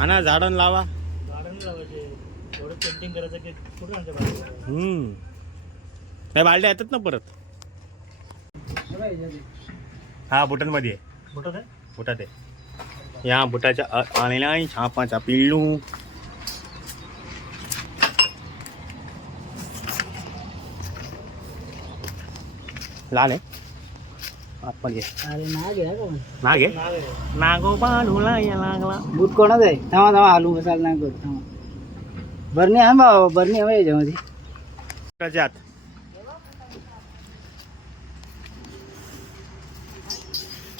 आणा झाडण लावा. पेंटिंग करायचं की कुठं आमच्या बाजूला. काय बालड्या येतात ना परत. हा बुटांमध्ये आहे. कुठं काय बुटात आहे. या बुटाच्या आलेला छापाचा पिल्लू. लाल आहे आपण घे. अरे नाग आहे का नाग आहे. नागोबा ढोला या लागला. बूट कोणाच आहे. थांबा थांबा आलू मसाला नाही करत. थांबा बरणी आहे बाबा. बरणी हवं याच्यामध्ये. बुटाच्या आत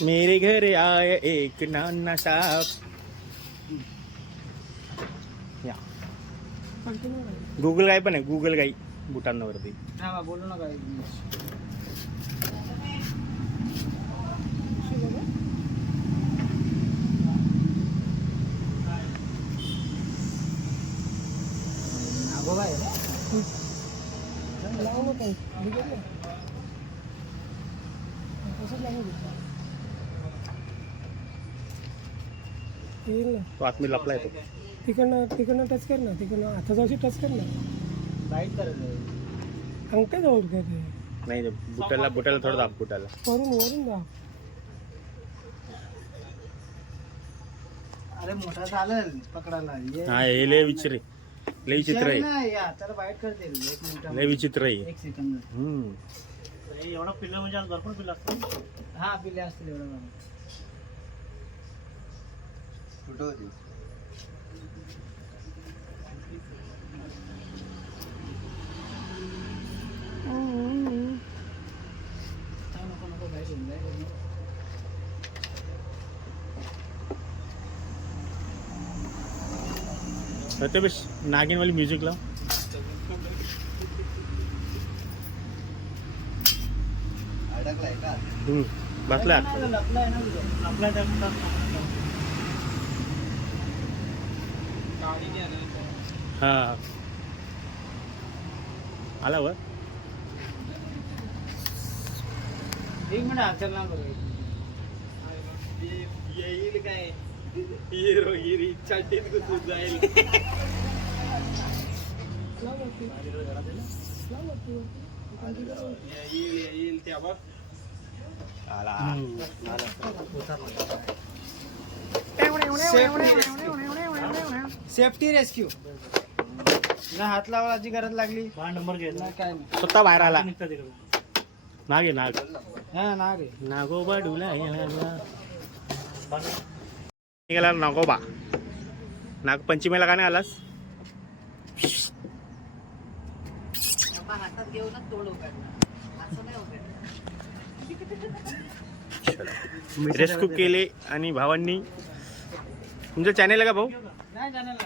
मेरे घर आया एक नाना साहब. या गुगल गाई पण आहे. गुगल गाई बुटांवरती. थांबा बोलू नका. नागोबा आहे तो आतमध्ये लपला येतो. तिकडनं टच कर ना. तिकडनं हाताजवळशी टच कर ना. बाईट करायचं अंगठ्या जवळ काय ते. नाही बुटाला थोडं दाब. बुटाला वरून दाब. अरे मोठा चालेल पकडायला. हा हे लय विचित्र लय विचित्र आहे. त्याला बाईट करते. एक मिनिट. लय विचित्र आहे. एक सेकंद. एवढा पिल्लं म्हणजे आज भरपूर पिल्लं असतात. हा पिल्ले असतील एवढं. कुठं होती. प्रत्येक नागिनवाली म्युझिक लाव. बसला हा आला वर. एक मिनिट हालचाल ना करू. येईल काय हिरो हिरी छातीत घुसून जाईल. येईल त्या बघ. Safety rescue. ना हात लावायची गरज लागली. नंबर घ्यायचा काय नाही. स्वतः बाहेर आला. नाग आहे नाग. हा नाग आहे. नागोबा डुला गेला. नागोबा नागपंचमीला का नाही आलास. रेस्क्यू केले आणि भावांनी. तुमचं चॅनेल आहे का भाऊ. नाही जाणार.